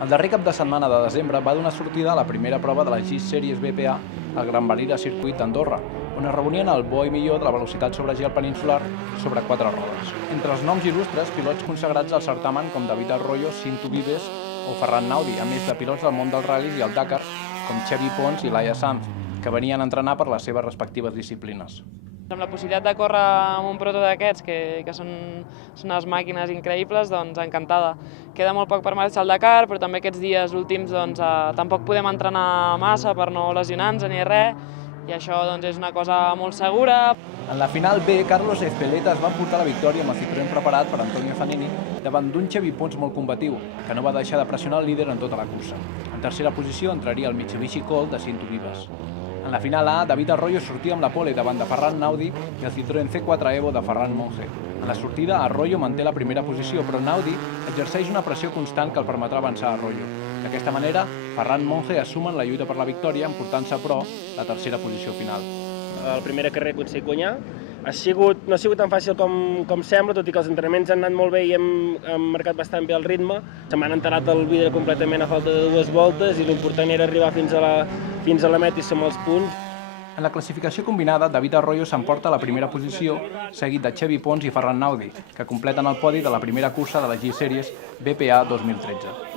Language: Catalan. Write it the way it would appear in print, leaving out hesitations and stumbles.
El darrer cap de setmana de desembre va donar sortida a la primera prova de la G-Series BPA al Gran Valira Circuit d'Andorra, on es reunien el bo i millor de la velocitat sobre gel peninsular sobre 4 rodes. Entre els noms il·lustres, pilots consagrats al certamen com David Arroyo, Cinto Vives o Ferran Naudi, a més de pilots del món dels ral·lis i el Dakar com Xevi Pons i Laia Sanz, que venien a entrenar per les seves respectives disciplines. Amb la possibilitat de córrer amb un proto d'aquests, que són unes màquines increïbles, doncs encantada. Queda molt poc per marxar al Dakar, però també aquests dies últims tampoc podem entrenar massa per no lesionar-nos ni res, i això és una cosa molt segura. En la final B, Carlos Ezpeleta es va emportar la victòria amb el Citroën preparat per Antonio Zanini davant d'un Xevi Pons molt combatiu, que no va deixar de pressionar el líder en tota la cursa. En tercera posició entraria el Mitsubishi Colt de Cinto Vives. En la final A, David Arroyo sortia amb la pole davant de Ferran Naudi i el Citroën C4 Evo de Ferran Monge. En la sortida, Arroyo manté la primera posició, però Naudi exerceix una pressió constant que el permetrà avançar a Arroyo. D'aquesta manera, Ferran Monge assumen la lluita per la victòria, emportant-se, però, la tercera posició final. La primera carrera que aconseguit guanyar. No ha sigut tan fàcil com sembla, tot i que els entrenaments han anat molt bé i hem marcat bastant bé el ritme. Se m'han enterat el vidre completament a falta de 2 voltes i l'important era arribar fins a la meta i som els punts. En la classificació combinada, David Arroyo s'emporta la primera posició, seguit de Xevi Pons i Ferran Naudi, que completen el podi de la primera cursa de la G-Series BPA 2013.